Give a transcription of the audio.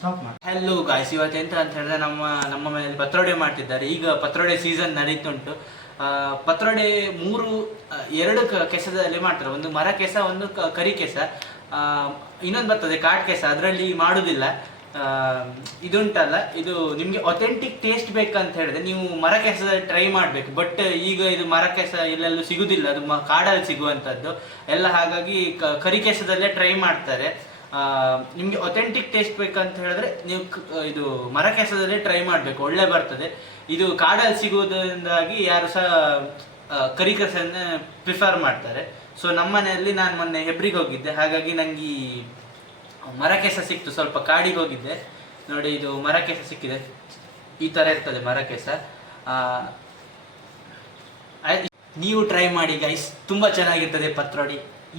Stop ಮಾಡಿ. Hello guys, ಇವತ್ತು ಎಂತ ಅಂತ ಹೇಳಿದ್ರೆ ನಮ್ಮ ಮನೆಯಲ್ಲಿ ಪತ್ರೊಡೆ ಮಾಡ್ತಿದ್ದಾರೆ. ಈಗ ಪತ್ರೊಡೆ ಸೀಸನ್ ನಡೀತುಂಟು. ಪತ್ರೊಡೆ ಎರಡು ಕೆಸದಲ್ಲಿ ಮಾಡ್ತಾರೆ. ಒಂದು ಮರ ಕೆಸ, ಒಂದು ಕರಿ ಕೆಸ, ಇನ್ನೊಂದು ಬರ್ತದೆ ಕಾಟ್ ಕೆಸ. ಅದರಲ್ಲಿ ಮಾಡುವುದಿಲ್ಲ. ಇದುಂಟಲ್ಲ, ಇದು ನಿಮಗೆ ಅಥೆಂಟಿಕ್ ಟೇಸ್ಟ್ ಬೇಕಂತ ಹೇಳಿದ್ರೆ ನೀವು ಮರ ಕೆಸದಲ್ಲಿ ಟ್ರೈ ಮಾಡಬೇಕು. ಬಟ್ ಈಗ ಇದು ಮರ ಕೆಸ ಎಲ್ಲೆಲ್ಲೂ ಸಿಗುದಿಲ್ಲ, ಅದು ಕಾಡಲ್ಲಿ ಸಿಗುವಂಥದ್ದು ಎಲ್ಲ. ಹಾಗಾಗಿ ಕರಿ ಕೆಸದಲ್ಲೇ ಟ್ರೈ ಮಾಡ್ತಾರೆ. ನಿಮಗೆ ಅಥೆಂಟಿಕ್ ಟೇಸ್ಟ್ ಬೇಕಂತ ಹೇಳಿದ್ರೆ ನೀವು ಇದು ಮರ ಕೆಸದಲ್ಲೇ ಟ್ರೈ ಮಾಡಬೇಕು, ಒಳ್ಳೆ ಬರ್ತದೆ. ಇದು ಕಾಡಲ್ಲಿ ಸಿಗುವುದರಿಂದಾಗಿ ಯಾರು ಸಹ ಕರಿ ಕೆಸನ್ನ ಪ್ರಿಫರ್ ಮಾಡ್ತಾರೆ. ಸೊ ನಮ್ಮ ಮನೆಯಲ್ಲಿ ನಾನು ಮೊನ್ನೆ ಹೆಬ್ರಿಗೆ ಹೋಗಿದ್ದೆ, ಹಾಗಾಗಿ ನನಗೆ ಈ ಮರ ಕೆಸ ಸಿಕ್ತು. ಸ್ವಲ್ಪ ಕಾಡಿಗೆ ಹೋಗಿದ್ದೆ, ನೋಡಿ ಇದು ಮರ ಕೆಸ ಸಿಕ್ಕಿದೆ. ಈ ಥರ ಇರ್ತದೆ ಮರ ಕೆಸ. ನೀವು ಟ್ರೈ ಮಾಡಿ ಗೈಸ್, ತುಂಬ ಚೆನ್ನಾಗಿರ್ತದೆ ಪತ್ರೊಡೆ.